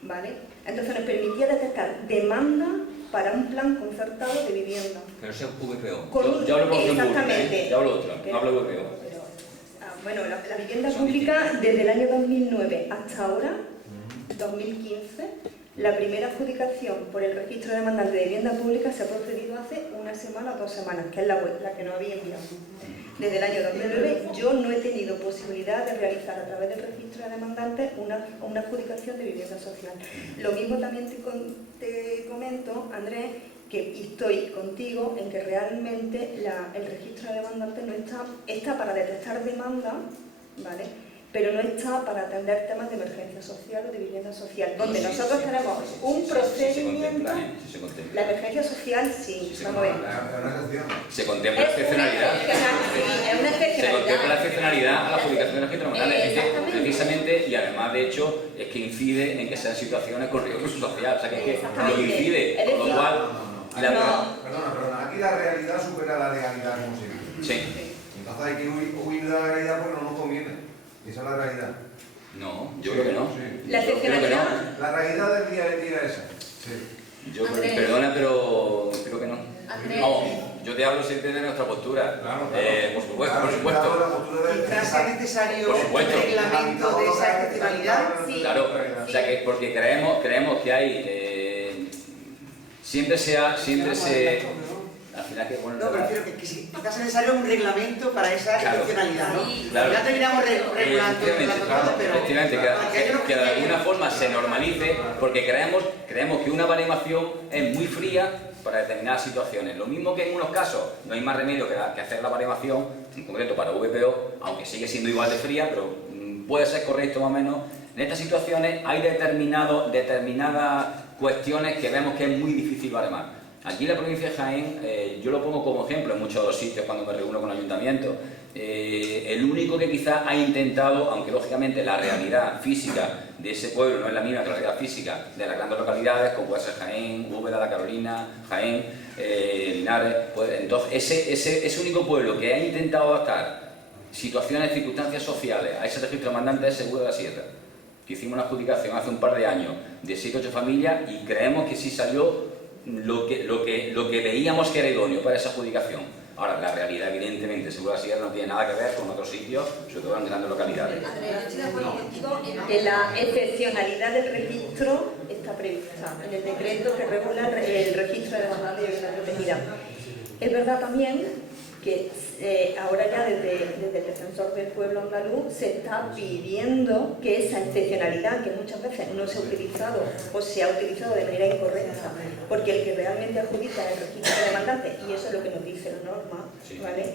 ¿vale? Entonces nos permitía detectar demanda para un plan concertado de vivienda. Pero ese es VPO. Yo hablo por exactamente. Yo hablo otro, no hablo VPO. Bueno, la vivienda pública desde el año 2009 hasta ahora, 2015, la primera adjudicación por el registro de demandantes de vivienda pública se ha procedido hace 1 semana o 2 semanas, que es la que nos había enviado. Desde el año 2009 yo no he tenido posibilidad de realizar a través del registro de demandantes una adjudicación de vivienda social. Lo mismo también te comento, Andrés, que estoy contigo en que realmente el registro de demandantes no está para detectar demanda, ¿vale? Pero no está para atender temas de emergencia social o de vivienda social, donde nosotros tenemos un procedimiento. La emergencia social sí, vamos a ver. Se contempla la excepcionalidad. Es una excepcionalidad. Se contempla la excepcionalidad a la adjudicación de registro de demandantes. Precisamente, y además de hecho, es que incide en que sean situaciones con riesgo social. O sea, que lo incide, con lo cual... Perdona, aquí la realidad supera la legalidad, como se dice. Sí. Entonces hay que huir de la realidad porque no nos conviene. Esa es la realidad. No, yo creo que no. Sí. La excepcionalidad. La realidad del día a día es esa. Sí. Yo Andrés. Perdona, pero creo que no. Andrés. Vamos, yo te hablo siempre de nuestra postura. Claro. Por supuesto. Quizás es necesario Por un supuesto. reglamento de esa excepcionalidad. Sí. Claro, o sea que porque creemos que hay siempre se al final que bueno, No, prefiero que quizás es necesario un reglamento para esa excepcionalidad, ¿no? Claro. Ya terminamos regulando todo, pero efectivamente, que de alguna forma se normalice, porque creemos que una baremación es muy fría para determinadas situaciones. Lo mismo que en unos casos no hay más remedio que hacer la baremación, en concreto para VPO, aunque sigue siendo igual de fría, pero puede ser correcto más o menos. En estas situaciones hay determinadas cuestiones que vemos que es muy difícil baremar. Aquí en la provincia de Jaén, yo lo pongo como ejemplo en muchos de los sitios cuando me reúno con ayuntamientos, el único que quizás ha intentado, aunque lógicamente la realidad física de ese pueblo no es la misma que la realidad física de las grandes localidades, como puede ser Jaén, Úbeda, La Carolina, Jaén, Linares, pues entonces ese único pueblo que ha intentado adaptar situaciones, circunstancias sociales a ese registro de mandantes es Seguro de la Sierra, que hicimos una adjudicación hace un par de años de 7 o 8 familias y creemos que sí salió lo que veíamos que era idóneo para esa adjudicación. Ahora, la realidad, evidentemente, Seguro de la Sierra no tiene nada que ver con otros sitios, sobre todo en grandes localidades. Andrés, yo estoy de acuerdo contigo en que la excepcionalidad del registro está prevista en el decreto que regula el registro de demandantes de vivienda protegida. Es verdad también que ahora ya desde el Defensor del Pueblo andaluz se está pidiendo que esa excepcionalidad, que muchas veces no se ha utilizado o se ha utilizado de manera incorrecta, porque el que realmente adjudica el registro de demandantes, y eso es lo que nos dice la norma, ¿vale?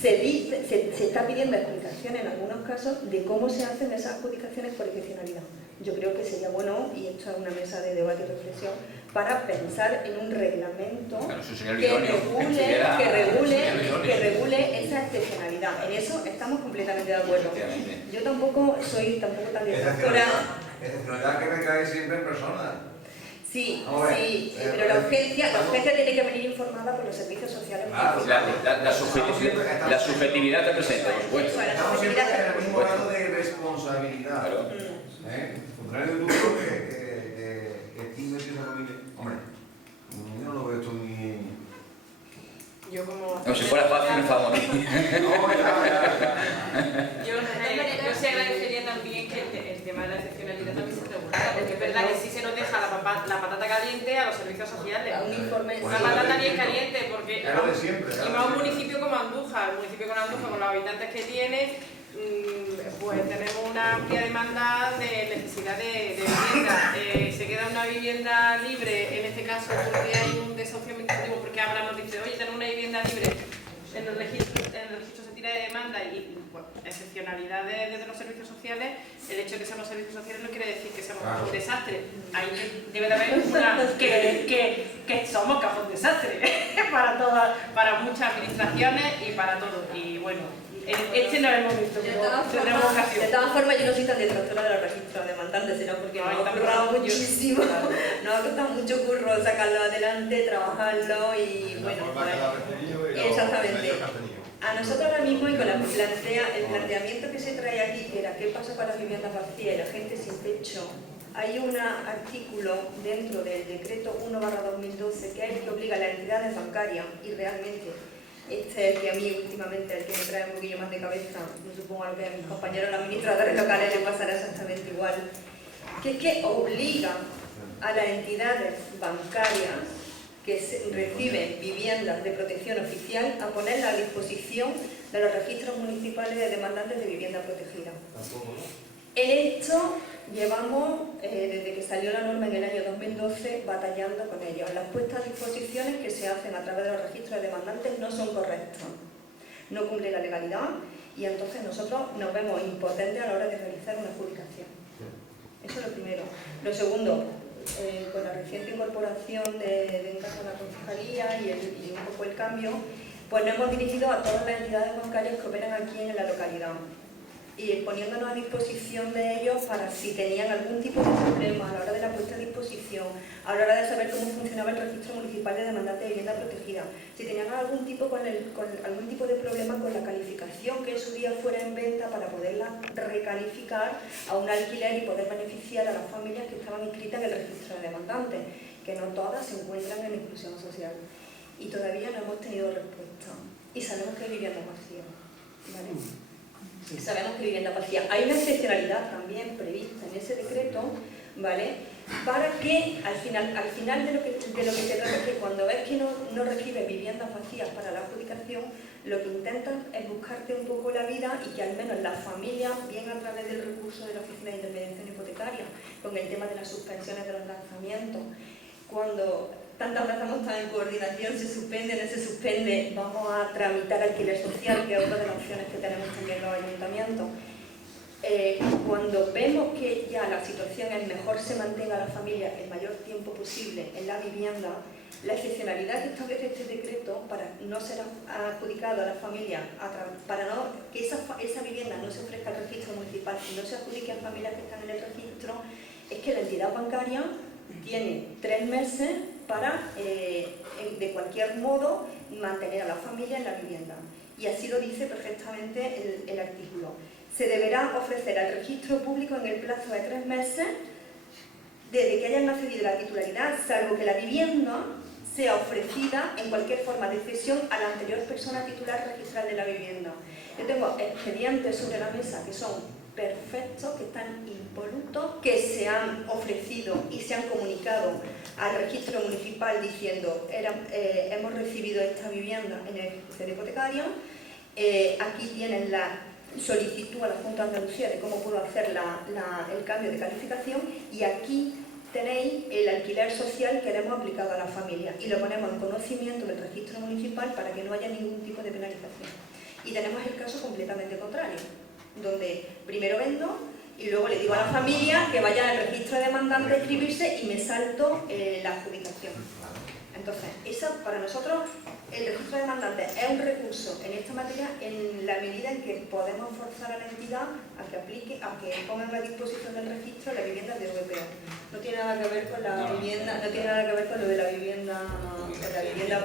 Se está pidiendo explicaciones en algunos casos de cómo se hacen esas adjudicaciones por excepcionalidad. Yo creo que sería bueno, y esto es una mesa de debate y reflexión, para pensar en un reglamento que regule esa excepcionalidad. En eso estamos completamente de acuerdo. Yo tampoco soy tan detractora. Excepcionalidad que recae siempre en personas. Sí, pero la urgencia tiene que venir informada por los servicios sociales. Claro, La subjetividad está presente, por supuesto. Estamos siempre en el mismo grado de responsabilidad. Claro. Funcionario de turno que tiene esa familia. Hombre, yo no lo veo esto ni. Yo como... No, si fuera fácil, me favor. Yo sí agradecería también que el tema de la excepcionalidad también se regulara, porque es verdad que sí se nos deja la patata caliente a los servicios sociales. Una patata bien caliente, porque y más un municipio como Andújar, con los habitantes que tiene, pues tenemos una amplia demanda de necesidad de vivienda. Se queda una vivienda libre, en este caso porque hay un desahucio administrativo, porque ahora nos dice, oye, tenemos una vivienda libre, en el registro se tira de demanda y bueno, excepcionalidades desde los servicios sociales. El hecho de que seamos servicios sociales no quiere decir que seamos un desastre. Ahí debe de haber una que somos cajón desastre para muchas administraciones y para todo. Y bueno, este no es el momento, tendremos ocasión. De todas formas, yo no soy tan detractora de los registros de demandantes, sino porque nos ha currado muchísimo, nos ha costado mucho curro sacarlo adelante, trabajarlo y bueno, exactamente. A nosotros ahora mismo, y con el planteamiento que se trae aquí, que era qué pasa con las viviendas vacías y la gente sin techo, hay un artículo dentro del decreto 1/2012 que es el que obliga a las entidades bancarias, y realmente este es el que a mí últimamente, el que me trae un poquillo más de cabeza, no supongo a lo que a mis compañeros los administradores locales les pasará exactamente igual, que es que obliga a las entidades bancarias que reciben viviendas de protección oficial a ponerla a disposición de los registros municipales de demandantes de vivienda protegida. En esto llevamos, desde que salió la norma en el año 2012, batallando con ellos. Las puestas a disposiciones que se hacen a través de los registros de demandantes no son correctas, no cumplen la legalidad y entonces nosotros nos vemos impotentes a la hora de realizar una adjudicación. Eso es lo primero. Lo segundo, con la reciente incorporación de Encaja a la Concejalía y un poco el cambio, pues nos hemos dirigido a todas las entidades bancarias que operan aquí en la localidad y poniéndonos a disposición de ellos para si tenían algún tipo de problema a la hora de la puesta a disposición, a la hora de saber cómo funcionaba el registro municipal de demandantes de vivienda protegida, si tenían algún tipo de problema con la calificación que en su día fuera en venta para poderla recalificar a un alquiler y poder beneficiar a las familias que estaban inscritas en el registro de demandantes, que no todas se encuentran en inclusión social. Y todavía no hemos tenido respuesta. Y sabemos que hay viviendas vacías, ¿vale? Sabemos que vivienda vacía. Hay una excepcionalidad también prevista en ese decreto, ¿vale? Para que al final de lo que se trata es que cuando ves que no recibes viviendas vacías para la adjudicación, lo que intentan es buscarte un poco la vida y que al menos las familias, bien a través del recurso de la Oficina de Intermediación Hipotecaria, con el tema de las suspensiones de los lanzamientos, cuando tantas veces hemos estado en coordinación, se suspende, no se suspende, vamos a tramitar alquiler social, que es otra de las opciones que tenemos también los ayuntamientos. Cuando vemos que ya la situación es mejor se mantenga la familia el mayor tiempo posible en la vivienda, la excepcionalidad que establece este decreto para no ser adjudicado a la familia, para que esa vivienda no se ofrezca al registro municipal y no se adjudique a familias que están en el registro, es que la entidad bancaria tiene 3 meses para, de cualquier modo, mantener a la familia en la vivienda. y así lo dice perfectamente el artículo. Se deberá ofrecer al registro público en el plazo de 3 meses desde que hayan accedido a la titularidad, salvo que la vivienda sea ofrecida en cualquier forma de cesión a la anterior persona titular registral de la vivienda. Yo tengo expedientes sobre la mesa que son perfectos, que están impolutos, que se han ofrecido y se han comunicado al registro municipal diciendo hemos recibido esta vivienda en el ejercicio hipotecario, aquí tienen la solicitud a la Junta de Andalucía de cómo puedo hacer el cambio de calificación, y aquí tenéis el alquiler social que le hemos aplicado a la familia y lo ponemos en conocimiento del registro municipal para que no haya ningún tipo de penalización. Y tenemos el caso completamente contrario, donde primero vendo y luego le digo a la familia que vaya al registro de demandante a inscribirse y me salto la adjudicación. Entonces, para nosotros el registro de demandantes es un recurso en esta materia en la medida en que podemos forzar a la entidad a que aplique, a que pongan a disposición del registro las viviendas de VPO. No tiene nada que ver con la vivienda, no tiene nada que ver con lo de la vivienda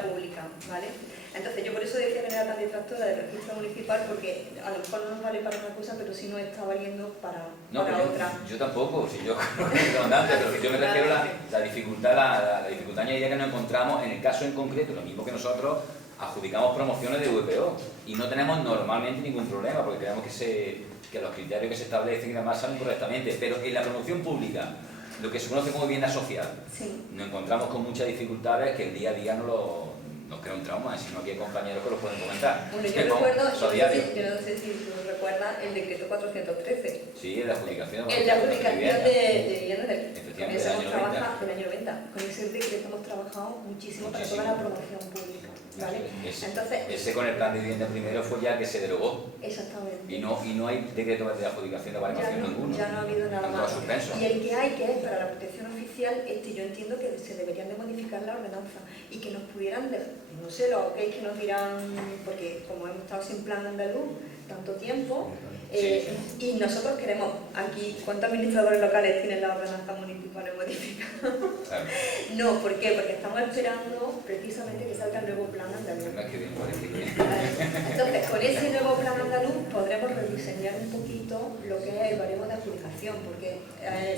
pública, ¿vale? Entonces yo por eso decía que no era tan detractora del registro municipal, porque a lo mejor no nos vale para una cosa, pero sí nos está valiendo para otra. Yo tampoco, si yo pero que yo me refiero a la dificultad añadida que nos encontramos en el caso en concreto, lo mismo que nosotros adjudicamos promociones de VPO y no tenemos normalmente ningún problema porque creemos que los criterios que se establecen y demás salen correctamente, pero en la promoción pública, lo que se conoce como vivienda social, sí, nos encontramos con muchas dificultades que el día a día nos crea un trauma, sino que hay compañeros que lo pueden comentar. Bueno, yo recuerdo, yo no sé si tú recuerdas el decreto 413. Sí, la adjudicación. La adjudicación de viviendas del año 90. Con ese decreto hemos trabajado muchísimo para toda la promoción pública. ¿Vale? Entonces, ese con el plan de vivienda primero fue ya que se derogó. Exactamente. Y no hay decreto de adjudicación de baremación ninguno. Ya no ha habido nada más. Suspenso. Y el que hay, que es para la protección oficial, yo entiendo que se deberían de modificar la ordenanza y que nos pudieran, no sé, lo que es que nos dirán, porque como hemos estado sin plan andaluz tanto tiempo, y nosotros queremos, aquí, ¿cuántos administradores locales tienen la ordenanza municipal modificada? Claro. No, ¿por qué? Porque estamos esperando precisamente que salga el nuevo plan andaluz. Entonces, con ese nuevo plan andaluz podremos rediseñar un poquito lo que es el baremo de adjudicación, porque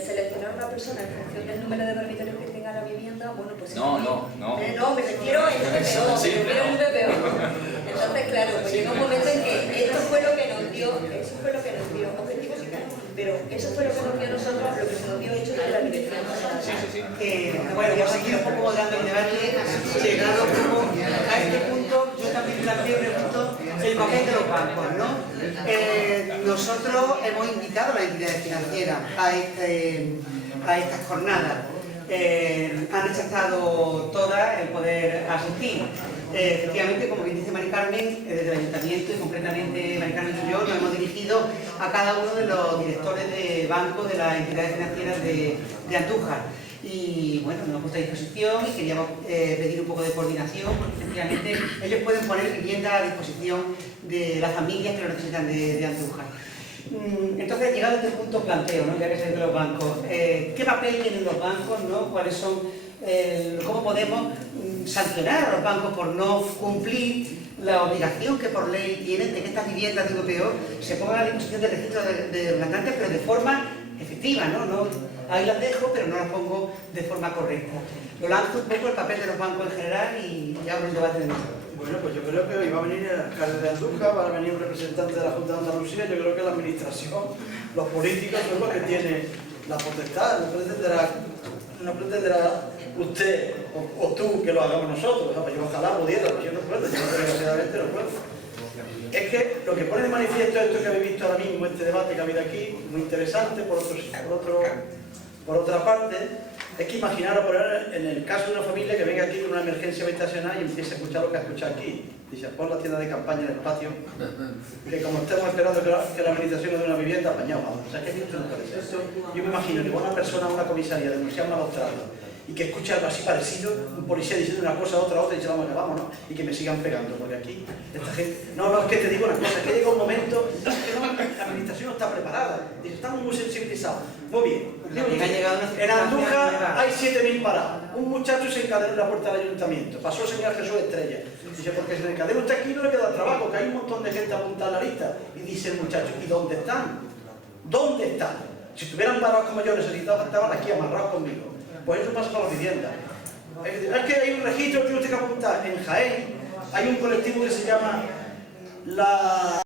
seleccionar a una persona en función del número de dormitorios que tenga la vivienda, bueno, pues... No, me refiero al VPO, Entonces, claro, pues llega un momento en que esto fue lo que nos dio, objetivos y tal, pero eso fue lo que nos dio a nosotros, lo que nos dio hecho de la dirección. Bueno, por seguir un poco dando el debate, llegado como a este punto, yo también planteo el papel de los bancos, ¿no? Nosotros hemos invitado a las entidades financieras a estas jornadas. Han rechazado todas el poder asistir. Efectivamente, como bien dice Mari Carmen, desde el Ayuntamiento y concretamente Mari Carmen y yo nos hemos dirigido a cada uno de los directores de bancos de las entidades financieras de Andújar. Y bueno, nos hemos puesto a disposición y queríamos pedir un poco de coordinación, porque efectivamente ellos pueden poner vivienda a disposición de las familias que lo necesitan de Andújar. Entonces, llegado a este punto, planteo, ¿no? Ya que se de los bancos, ¿qué papel tienen los bancos, ¿no? ¿Cuáles son, cómo podemos sancionar a los bancos por no cumplir la obligación que por ley tienen de que estas viviendas de VPO se pongan a disposición del registro de demandantes, pero de forma efectiva, ¿no? Ahí las dejo, pero no las pongo de forma correcta. Lo lanzo un poco el papel de los bancos en general y abro el debate de nosotros. Bueno, pues yo creo que hoy va a venir el alcalde de Andújar, va a venir un representante de la Junta de Andalucía. Yo creo que la administración, los políticos son los que tienen la potestad. No pretenderá usted o tú que lo hagamos nosotros. O sea, yo ojalá pudiera, pero yo no puedo, yo desgraciadamente no puedo. Es que lo que pone de manifiesto esto que habéis visto ahora mismo, este debate que ha habido aquí, muy interesante por otra parte, es que imaginaros poner en el caso de una familia que venga aquí con una emergencia habitacional y empiece a escuchar lo que ha escuchado aquí. Dice, pon la tienda de campaña en el patio, que como estemos esperando que la administración nos dé una vivienda, apañado, vamos. O sea, ¿qué esto no parece? Yo me imagino que una persona a una comisaría denunciar malos tratos y que escuche algo así parecido, un policía diciendo una cosa, otra, y dice, vamos, ¿no? Y que me sigan pegando, porque aquí esta gente... No, es que te digo una cosa, es que llega un momento que la administración no está preparada, dice, estamos muy sensibilizados. Muy bien. En Andújar hay 7.000 parados. Un muchacho se encadenó en la puerta del ayuntamiento, pasó el señor Jesús Estrella. Dice, porque si el recadero está aquí no le queda trabajo, que hay un montón de gente apuntada en la lista. Y dice el muchacho, ¿y dónde están? ¿Dónde están? Si estuvieran parados como yo, necesitaban, estaban aquí amarrados conmigo. Pues eso pasa con las viviendas. Es que hay un registro que usted tiene que apuntar. En Jaén hay un colectivo que se llama la